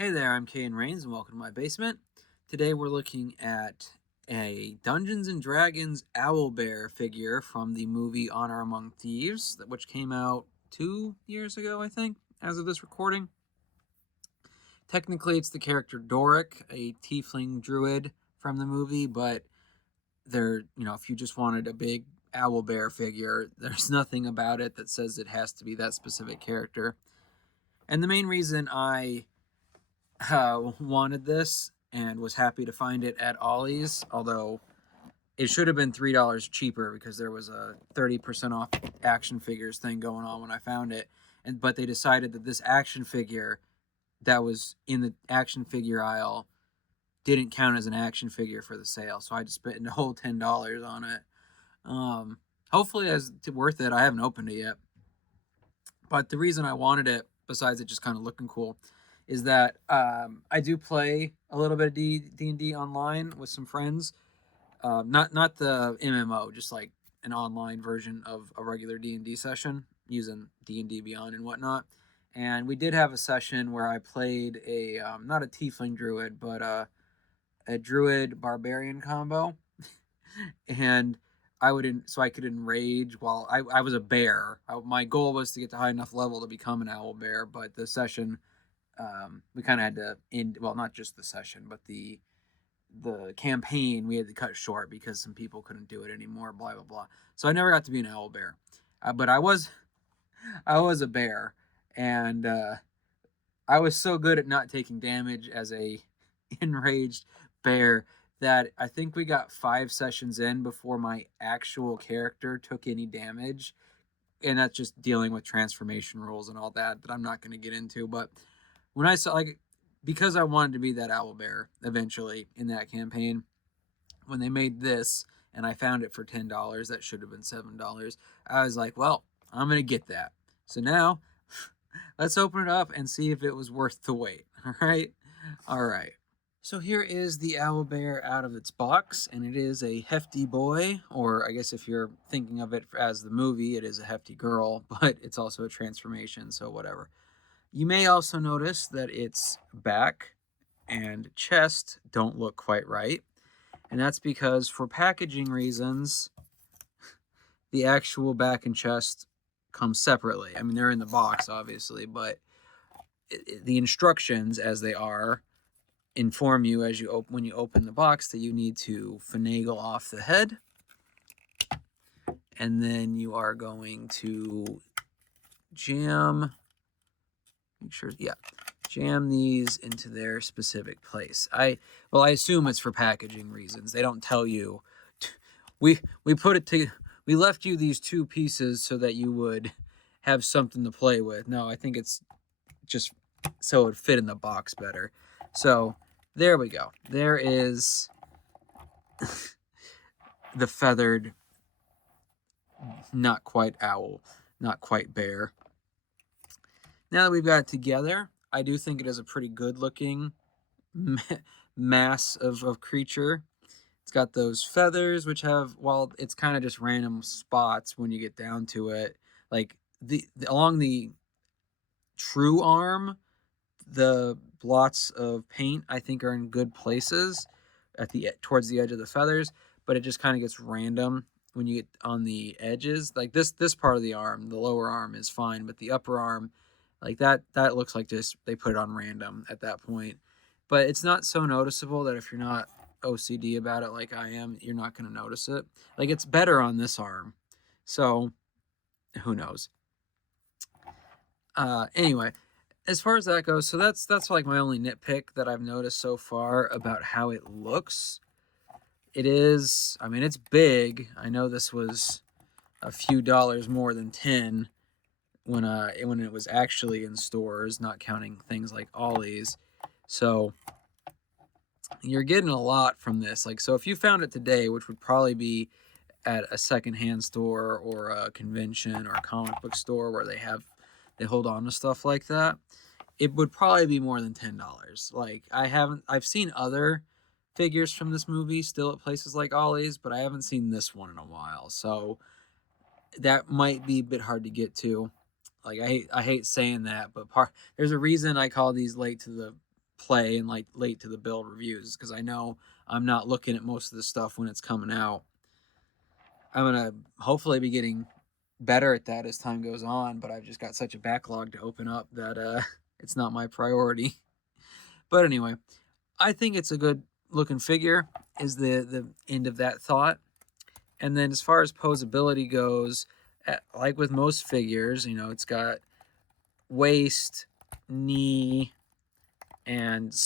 Hey there, I'm Kay and Rains, and welcome to my basement. Today we're looking at a Dungeons and Dragons Owlbear figure from the movie Honor Among Thieves, which came out 2 years ago, I think, as of this recording. Technically, it's the character Doric, a tiefling druid from the movie, but if you just wanted a big owlbear figure, there's nothing about it that says it has to be that specific character. And the main reason I wanted this and was happy to find it at Ollie's, although it should have been $3 cheaper because there was a 30% off action figures thing going on when I found it. But they decided that this action figure that was in the action figure aisle didn't count as an action figure for the sale, so I just spent a whole $10 on it. Hopefully it's worth it. I haven't opened it yet. But the reason I wanted it, besides it just kind of looking cool, is that I do play a little bit of D&D online with some friends. Not the MMO, just like an online version of a regular D&D session using D&D Beyond and whatnot. And we did have a session where I played a not a tiefling druid, but a druid barbarian combo, and so I could enrage while I was a bear. My goal was to get to high enough level to become an owl bear, but the session we kind of had to end. Well, not just the session, but the campaign we had to cut short because some people couldn't do it anymore. Blah blah blah. So I never got to be an owl bear, but I was a bear, and I was so good at not taking damage as a enraged bear that I think we got 5 sessions in before my actual character took any damage. And that's just dealing with transformation rules and all that I'm not going to get into. But when I saw, like, because I wanted to be that owlbear eventually in that campaign, when they made this and I found it for $10, that should have been $7. I was like, well, I'm going to get that. So now let's open it up and see if it was worth the wait. All right. So here is the owlbear out of its box, and it is a hefty boy, or I guess if you're thinking of it as the movie, it is a hefty girl, but it's also a transformation, so whatever. You may also notice that its back and chest don't look quite right, and that's because for packaging reasons, the actual back and chest come separately. I mean, they're in the box, obviously, but the instructions, as they are, inform you as when you open the box that you need to finagle off the head, and then you are going to jam these into their specific place. I assume it's for packaging reasons. They don't tell you. We left you these 2 pieces so that you would have something to play with. No, I think it's just so it would fit in the box better. So there we go. There is the feathered, not quite owl, not quite bear. Now that we've got it together, I do think it is a pretty good looking mass of creature. It's got those feathers, which have, well, it's kind of just random spots when you get down to it. Like along the true arm, the blots of paint I think are in good places towards the edge of the feathers, but it just kind of gets random when you get on the edges. Like this part of the arm, the lower arm is fine, but the upper arm, like that looks like just they put it on random at that point. But it's not so noticeable that if you're not OCD about it like I am, you're not going to notice it. Like it's better on this arm. So who knows? Anyway, as far as that goes, so that's like my only nitpick that I've noticed so far about how it looks. It is, I mean, it's big. I know this was a few dollars more than 10 when it was actually in stores, not counting things like Ollie's. So you're getting a lot from this. Like, so if you found it today, which would probably be at a secondhand store or a convention or a comic book store where they hold on to stuff like that, it would probably be more than $10. Like I've seen other figures from this movie still at places like Ollie's, but I haven't seen this one in a while. So that might be a bit hard to get to. Like I hate saying that, but there's a reason I call these late to the play and like late to the build reviews, because I know I'm not looking at most of the stuff when it's coming out. I'm gonna hopefully be getting better at that as time goes on, but I've just got such a backlog to open up that it's not my priority. But anyway, I think it's a good looking figure, is the end of that thought. And then as far as posability goes, like with most figures, it's got waist, knee, and it's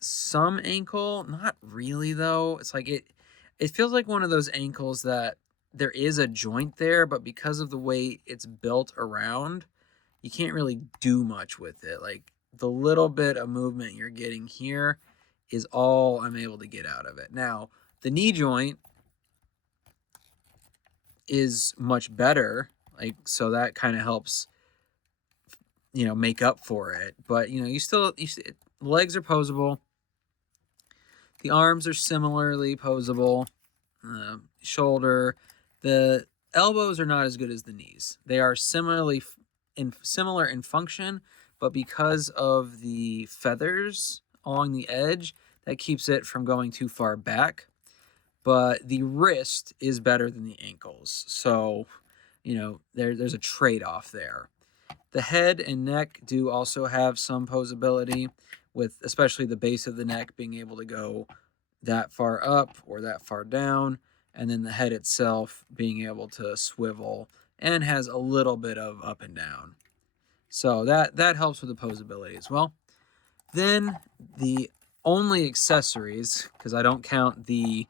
some ankle. Not really though. It's like it feels like one of those ankles that there is a joint there, but because of the way it's built around, you can't really do much with it. Like the little bit of movement you're getting here is all I'm able to get out of it. Now, the knee joint is much better, like, so that kind of helps, make up for it. But legs are posable, the arms are similarly posable, shoulder, the elbows are not as good as the knees. They are similar in function, but because of the feathers along the edge, that keeps it from going too far back. But the wrist is better than the ankles, so there's a trade-off there. The head and neck do also have some posability, with especially the base of the neck being able to go that far up or that far down, and then the head itself being able to swivel and has a little bit of up and down. So that helps with the posability as well. Then the only accessories, because I don't count the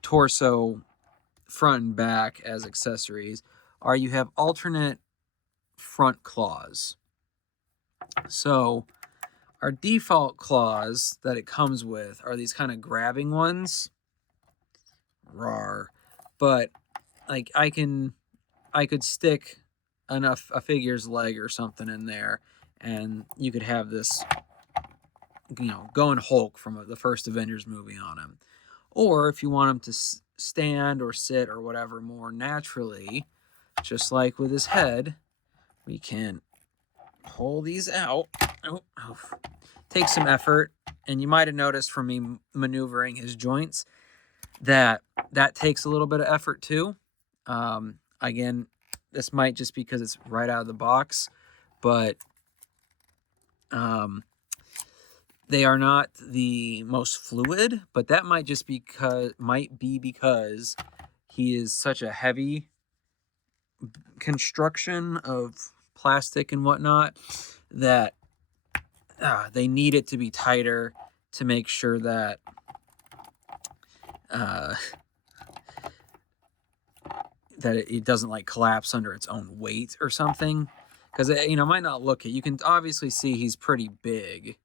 torso front and back as accessories, are you have alternate front claws. So our default claws that it comes with are these kind of grabbing ones. Rawr. But like I could stick a figure's leg or something in there, and you could have this, going Hulk from the first Avengers movie on him. Or if you want him to stand or sit or whatever more naturally, just like with his head, we can pull these out. Oh. Takes some effort, and you might have noticed from me maneuvering his joints that takes a little bit of effort too. Again, this might just because it's right out of the box, but they are not the most fluid. But that might be because he is such a heavy construction of plastic and whatnot that they need it to be tighter to make sure that that it doesn't like collapse under its own weight or something. Because it might not look it. You can obviously see he's pretty big.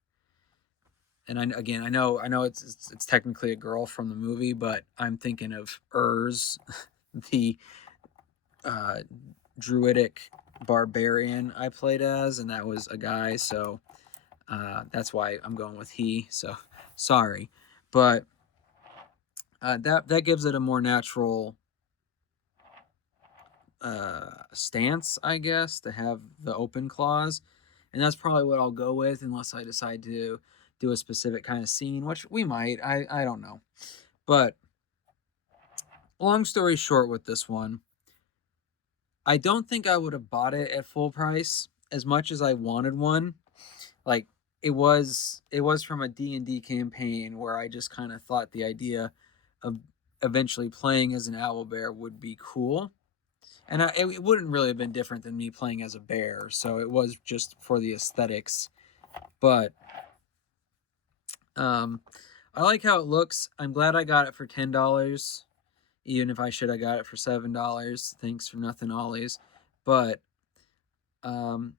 And I know it's technically a girl from the movie, but I'm thinking of Urs, the druidic barbarian I played as, and that was a guy, so that's why I'm going with he. So sorry, but that gives it a more natural stance, I guess, to have the open claws, and that's probably what I'll go with, unless I decide to do a specific kind of scene, which we might. I don't know, but long story short, with this one, I don't think I would have bought it at full price as much as I wanted one. Like it was from a D&D campaign where I just kind of thought the idea of eventually playing as an owlbear would be cool. And it wouldn't really have been different than me playing as a bear, so it was just for the aesthetics. But I like how it looks. I'm glad I got it for $10, even if I should have got it for $7. Thanks for nothing, Ollies. But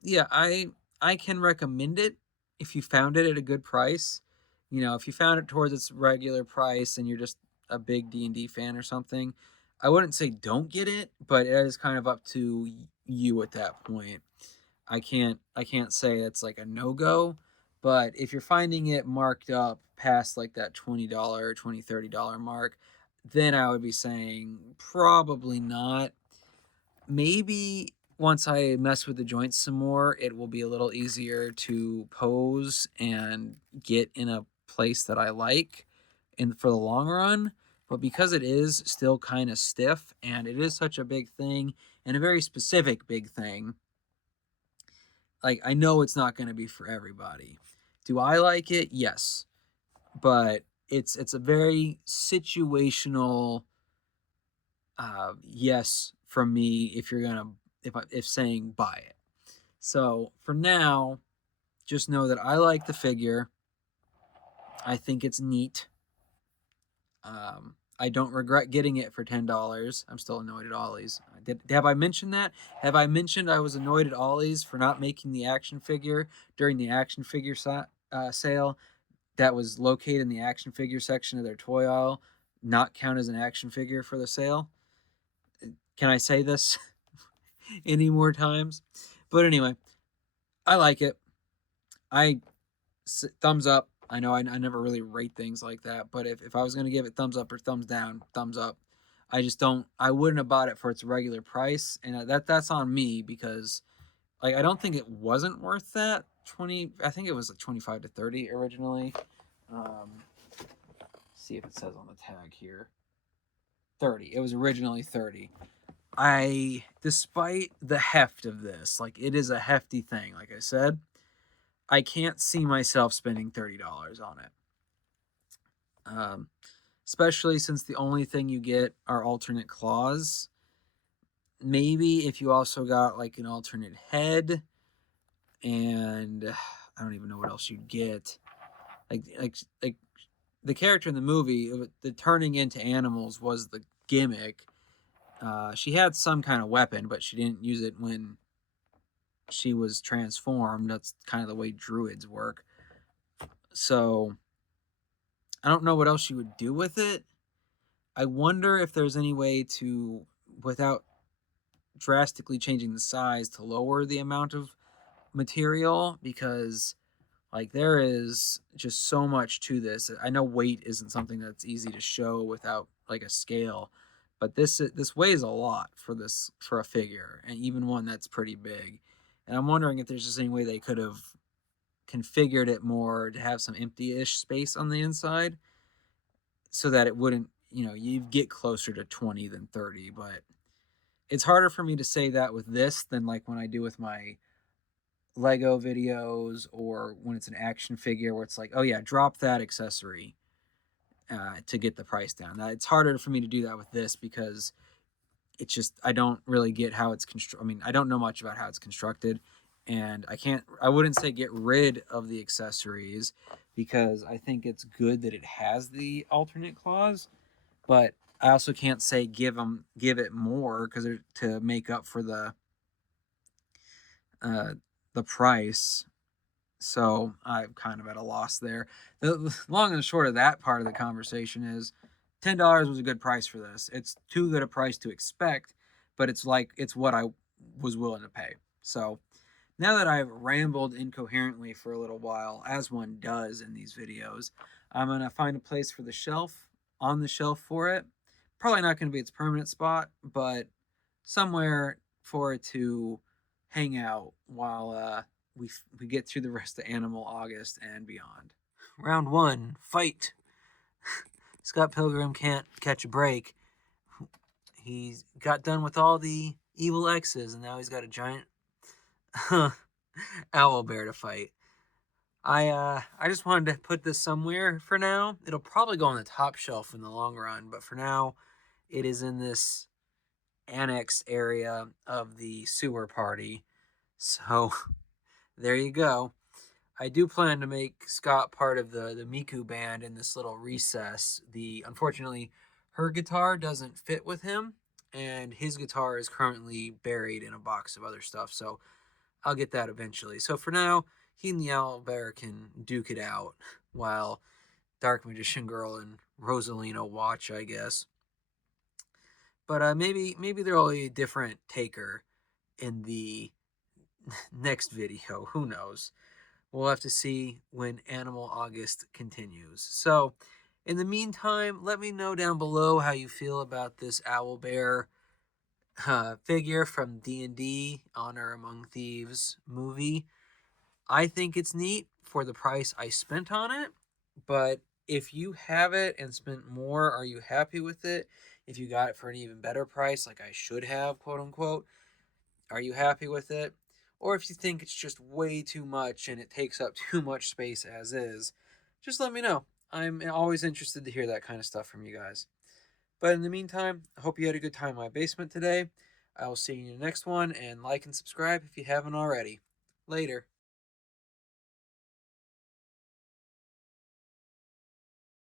yeah, I can recommend it if you found it at a good price. If you found it towards its regular price and you're just a big D&D fan or something, I wouldn't say don't get it, but it is kind of up to you at that point. I can't say it's like a no-go, but if you're finding it marked up past like that $20, $30 mark, then I would be saying probably not. Maybe once I mess with the joints some more, it will be a little easier to pose and get in a place that I like in for the long run. But because it is still kind of stiff and it is such a big thing and a very specific big thing, like I know it's not going to be for everybody. Do I like it? Yes. But it's a very situational yes from me if you're gonna if saying buy it. So for now, just know that I like the figure. I think it's neat. I don't regret getting it for $10. I'm still annoyed at Ollie's. Have I mentioned that? Have I mentioned I was annoyed at Ollie's for not making the action figure during the action figure sale that was located in the action figure section of their toy aisle, not count as an action figure for the sale? Can I say this any more times? But anyway, I like it. I thumbs up. I know I never really rate things like that, but if I was going to give it thumbs up or thumbs down, thumbs up. I just don't, I wouldn't have bought it for its regular price. And that's on me because like, I don't think it wasn't worth that 20, I think it was like 25 to 30 originally. See if it says on the tag here. 30. It was originally 30. Despite the heft of this, like it is a hefty thing, like I said, I can't see myself spending $30 on it. Especially since the only thing you get are alternate claws. Maybe if you also got like an alternate head, and I don't even know what else you'd get. Like the character in the movie, the turning into animals was the gimmick. She had some kind of weapon, but she didn't use it when she was transformed. That's kind of the way druids work. So I don't know what else you would do with it. I wonder if there's any way to, without drastically changing the size, to lower the amount of material, because like there is just so much to this. I know weight isn't something that's easy to show without like a scale, but this weighs a lot for a figure, and even one that's pretty big. And I'm wondering if there's just any way they could have configured it more to have some empty-ish space on the inside so that it wouldn't, you get closer to 20 than 30. But it's harder for me to say that with this than like when I do with my Lego videos or when it's an action figure where it's like, oh yeah, drop that accessory to get the price down. Now, it's harder for me to do that with this because it's just, I don't really get how it's constructed. I mean, I don't know much about how it's constructed, and I wouldn't say get rid of the accessories because I think it's good that it has the alternate claws, but I also can't say give it more because to make up for the price. So I'm kind of at a loss there. The long and the short of that part of the conversation is $10 was a good price for this. It's too good a price to expect, but it's what I was willing to pay. So now that I've rambled incoherently for a little while, as one does in these videos, I'm going to find a place for the shelf, on the shelf for it. Probably not going to be its permanent spot, but somewhere for it to hang out while we get through the rest of Animal August and beyond. Round 1, fight. Scott Pilgrim can't catch a break. He's got done with all the evil X's, and now he's got a giant owlbear to fight. I just wanted to put this somewhere for now. It'll probably go on the top shelf in the long run, but for now, it is in this annex area of the sewer party. So there you go. I do plan to make Scott part of the Miku band in this little recess. Unfortunately, her guitar doesn't fit with him, and his guitar is currently buried in a box of other stuff, so I'll get that eventually. So for now, he and the owlbear can duke it out while Dark Magician Girl and Rosalina watch, I guess. But maybe there'll be a different taker in the next video. Who knows? We'll have to see when Animal August continues. So, in the meantime, let me know down below how you feel about this owlbear. figure from D&D, Honor Among Thieves movie. I think it's neat for the price I spent on it, but if you have it and spent more, are you happy with it? If you got it for an even better price, like I should have, quote unquote, are you happy with it? Or if you think it's just way too much and it takes up too much space as is, just let me know. I'm always interested to hear that kind of stuff from you guys. But in the meantime, I hope you had a good time in my basement today. I will see you in the next one, and like and subscribe if you haven't already. Later.